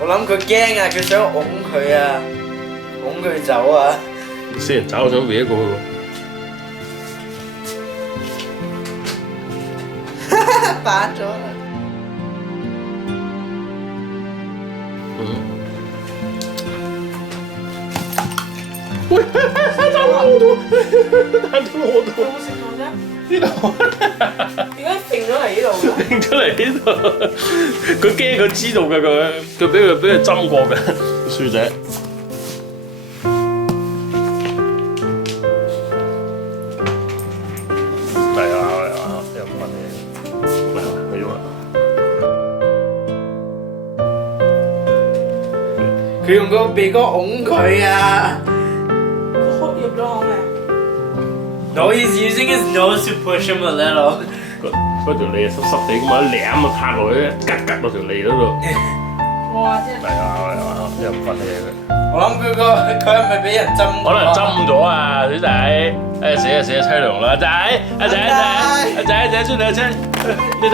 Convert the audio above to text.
我諗佢驚啊，佢想擁佢啊，擁佢走啊。死人走，我想搲過去喎。反咗啦。喂，彈到我度，彈到我度。有冇食到啫？呢度點解揈咗嚟呢度嘅？掟出嚟呢度，佢驚佢知道嘅佢俾佢針過嘅薯仔。係啊，又唔問你，係啊，佢用個鼻哥擁佢啊。佢入咗口未？No, he's using his nose to push him a little. 嗰條脷濕濕地咁啊，舐啊拍落去，吉落條脷嗰度。哇！真係係啊，又唔瞓你佢。我諗佢係咪俾人針？可能針咗啊，小仔！死啊，凄涼啦，仔，阿仔，出嚟，你